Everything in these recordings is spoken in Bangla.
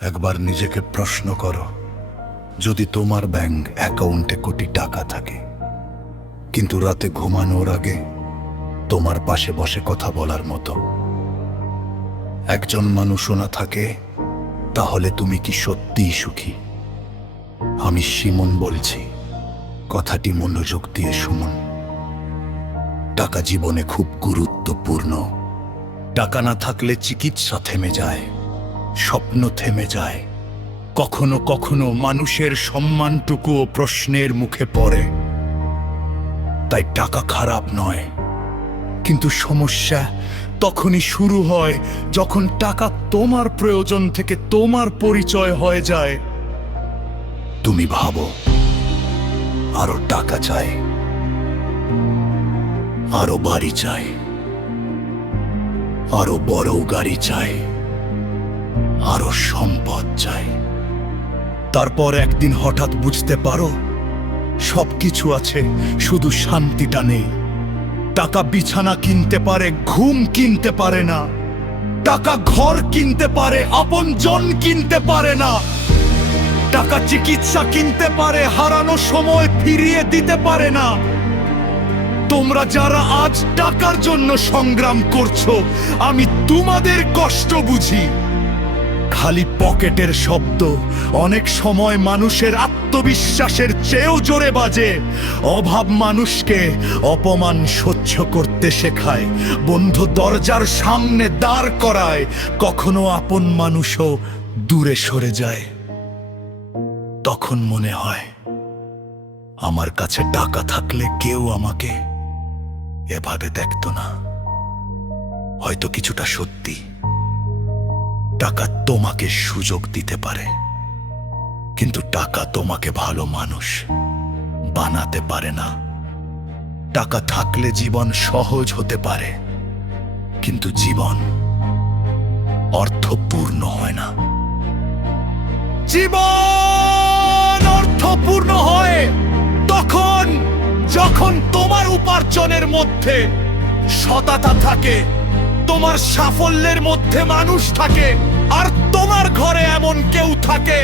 একবার নিজেকে প্রশ্ন করো, যদি তোমার ব্যাংক অ্যাকাউন্টে কোটি টাকা থাকে, কিন্তু রাতে ঘুমানোর আগে তোমার পাশে বসে কথা বলার মতো একজন মানুষও না থাকে, তাহলে তুমি কি সত্যিই সুখী? আমি শিমন বলছি, কথাটি মনোযোগ দিয়ে শুনুন। টাকা জীবনে খুব গুরুত্বপূর্ণ। টাকা না থাকলে চিকিৎসা থেমে যায়, স্বপ্ন থেমে যায়, কখনো কখনো মানুষের সম্মানটুকুও প্রশ্নের মুখে পড়ে। তাই টাকা খারাপ নয়, কিন্তু সমস্যা তখনই শুরু হয় যখন টাকা তোমার প্রয়োজন থেকে তোমার পরিচয় হয়ে যায়। তুমি ভাবো, আরো টাকা চাই, আরো বাড়ি চাই, আরো বড় গাড়ি চাই, আরো সম্পদ চাই। তারপর একদিন হঠাৎ বুঝতে পারো, সবকিছু আছে, শুধু শান্তিটা নেই। টাকা বিছানা কিনতে পারে, ঘুম কিনতে পারে না। টাকা ঘর কিনতে পারে, আপনজন কিনতে পারে না। টাকা চিকিৎসা কিনতে পারে, হারানো সময় ফিরিয়ে দিতে পারে না। তোমরা যারা আজ টাকার জন্য সংগ্রাম করছো, আমি তোমাদের কষ্ট বুঝি। খালি পকেটের শব্দ অনেক সময় মানুষের আত্মবিশ্বাসের চেয়েও জোরে বাজে। অভাব মানুষকে অপমান সহ্য করতে শেখায়, বন্ধ দরজার সামনে দাঁড় করায়, কখনো আপন মানুষও দূরে সরে যায়। তখন মনে হয়, আমার কাছে টাকা থাকলে কেউ আমাকে এভাবে দেখতো না। হয়তো কিছুটা সত্যি, টাকা তোমাকে সুযোগ দিতে পারে, কিন্তু টাকা তোমাকে ভালো মানুষ বানাতে পারে না। টাকা থাকলে জীবন সহজ হতে পারে, কিন্তু জীবন অর্থপূর্ণ হয় না। জীবন অর্থপূর্ণ হয় তখন যখন তোমার উপার্জনের মধ্যে সততা থাকে, তোমার সাফল্যের মধ্যে মানুষ থাকে, আর তোমার ঘরে এমন কেউ থাকে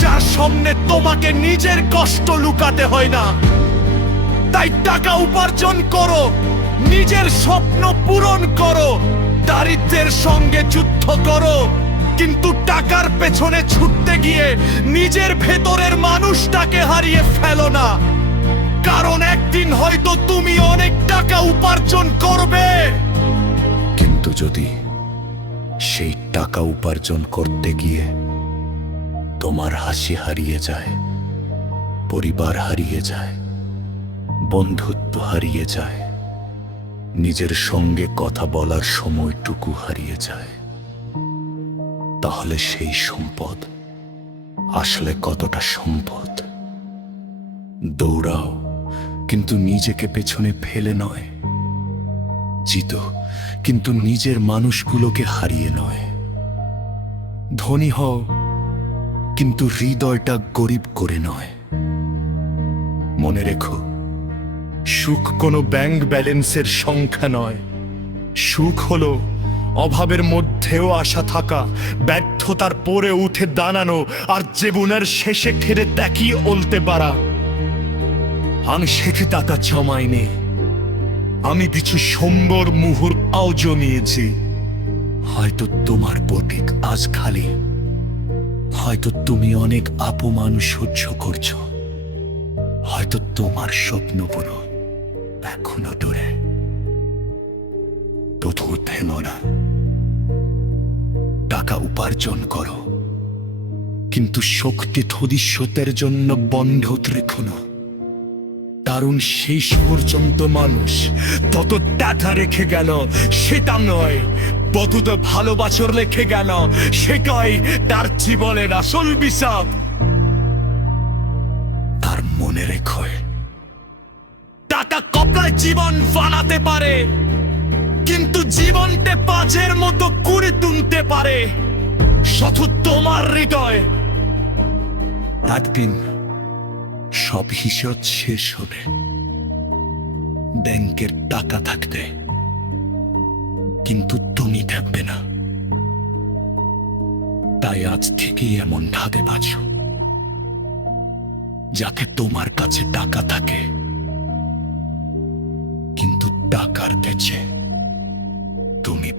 যার সামনে তোমাকে নিজের কষ্ট লুকাতে হয় না। তাই টাকা উপার্জন করো, নিজের স্বপ্ন পূরণ করো, দারিদ্র্যের সঙ্গে যুদ্ধ করো, কিন্তু টাকার পেছনে ছুটতে গিয়ে নিজের ভেতরের মানুষটাকে হারিয়ে ফেলো না। কারণ একদিন হয়তো তুমি অনেক টাকা উপার্জন করবে, কিন্তু যদি সেই টাকা উপার্জন করতে গিয়ে তোমার হাসি হারিয়ে যায়, পরিবার হারিয়ে যায়, বন্ধুত্ব হারিয়ে যায়, নিজের সঙ্গে কথা বলার সময়টুকু হারিয়ে যায়, তাহলে সেই সম্পদ আসলে কতটা সম্পদ? দৌড়াও, কিন্তু নিজেকে পেছনে ফেলে নয়। জিতো, কিন্তু নিজের মানুষগুলোকে হারিয়ে নয়। ধনী হও, কিন্তু হৃদয়টা গরিব করে নয়। মনে রেখো, সুখ কোনো ব্যাংক ব্যালেন্সের সংখ্যা নয়। সুখ হলো অভাবের মধ্যেও আশা থাকা, ব্যর্থতার পরে উঠে দাঁড়ানো, আর জীবনের শেষে ঠেরে তাকিয়ে বলতে পারা, আমি শেখে টাকা জমাইনি, আমি কিছু সুন্দর মুহূর্তও জমিয়েছি। হয়তো তোমার প্রতীক আজ খালি, হয়তো তুমি অনেক অপমান সহ্য করছো, হয়তো তোমার স্বপ্নগুলো এখনো দূরে। তবু থেমো না, টাকা উপার্জন করো, কিন্তু শক্তি ভবিষ্যতের জন্য বন্ধক রেখো না। কারণ শেষ পর্যন্ত মানুষ তত টাকা রেখে গেল সেটা নয়, বধুত ভালোবাসার রেখে গেল সেটাই তার জীবনের আসল বিষয়। তার মনে রেখো, টাকা কপায় জীবন বানাতে পারে, কিন্তু জীবনকে পাঁচের মতো করে তুলতে পারে শুধু তোমার হৃদয়। একদিন সব হিসাব শেষ হবে, ব্যাংকের টাকা থাকবে, কিন্তু তুমি থাকবে না। তাই আজ থেকেই এমন ধাঁধে বাজো যাতে তোমার কাছে টাকা থাকে, কিন্তু টাকার পেছে তুমি